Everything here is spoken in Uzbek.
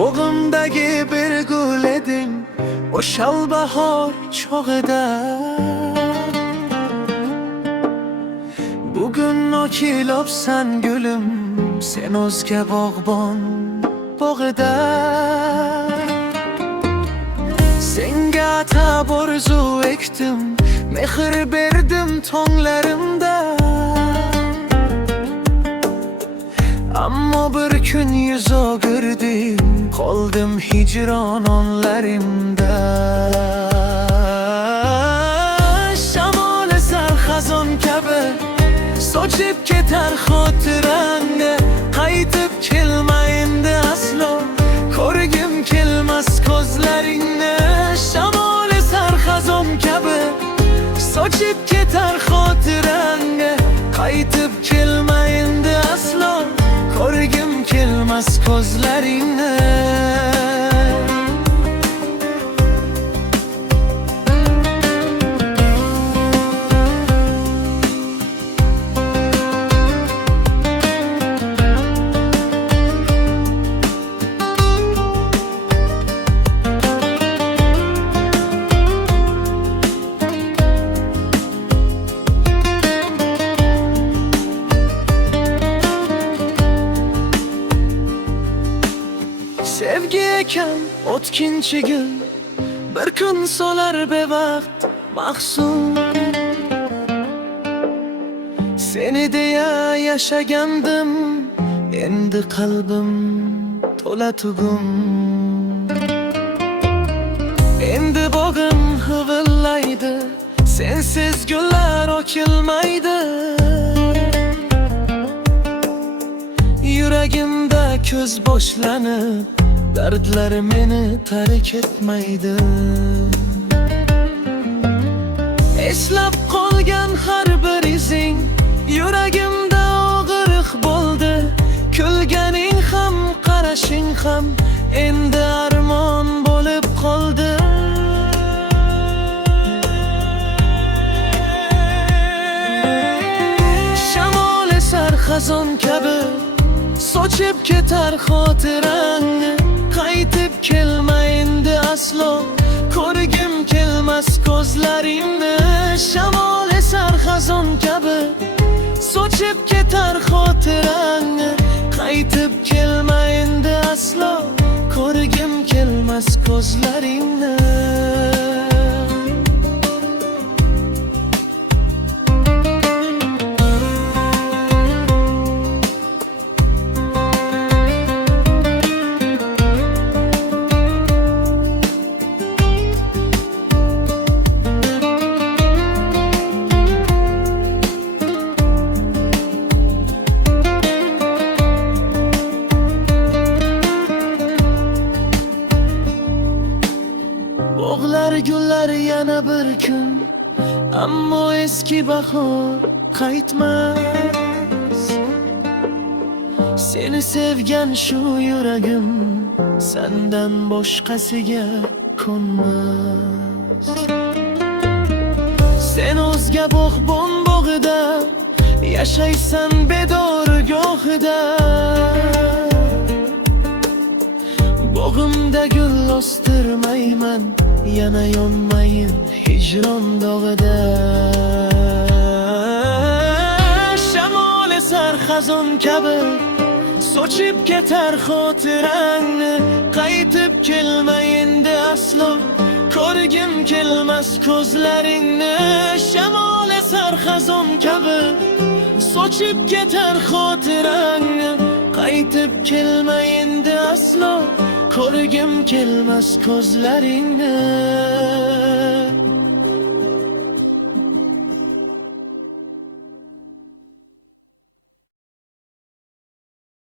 Bo'g'imdagi bir gul eding o'shal bahor chog'ida. Bugun okilobsan gulim sen o'zga bog'bon bog'ida. Senga atab orzu ekdim, mehr berdim tonglarimda. Ammo bir kun yuz o'girdim, qoldim hijron onlarimda. Shamol esar xazon kabi sochib ketar xotirangni, qaytib kelma endi aslo, ko'rgim kelmas ko'zlaringni. Shamol esar xazon kabi sochib ketar xotirangni, qaytib kelma endi aslo, ko'rgim kelmas ko'zlaringni. Sevgi ekan o'tkinchi gul, bir kun solar bevaqt mahzun. Seni deya yashagandim, endi qalbim to'la tugum. Endi bog'im hivillaydi, sensiz gullar ochilmaydi. Yuragimda ko'z boshlanib, dardlar meni tark etmaydi. Eslab qolgan har bir izing yuragimda og'riq bo'ldi. Kulganing ham, qarashing ham endi armon bo'lib qoldi. Shamol esar xazon kabi sochib ketar xotirangni, qaytib kelma endi aslo, ko'rgim kelmas ko'zlaringni. Shamol esar xazon kabi sochib ketar xotirangni, qaytib kelma endi aslo, ko'rgim kelmas ko'zlaringni. Bog'lar gullar yana bir kun, ammo eski bahor qaytmas. Seni sevgan shu yuragim sendan boshqasiga ko'nmas. Sen o'zga bog'bon bog'ida yashaysan bedor gohida. Bog'imda gul o'stirmayman, yana yonmayin hijron dog'ida. Shamol esar xazon kabi sochib ketar xotirangni, qaytib kelma endi aslo, ko'rgim kelmas ko'zlaringni. Shamol esar xazon kabi sochib ketar xotirangni, qaytib kelma endi aslo, ko'rgim kelmas ko'zlaringni.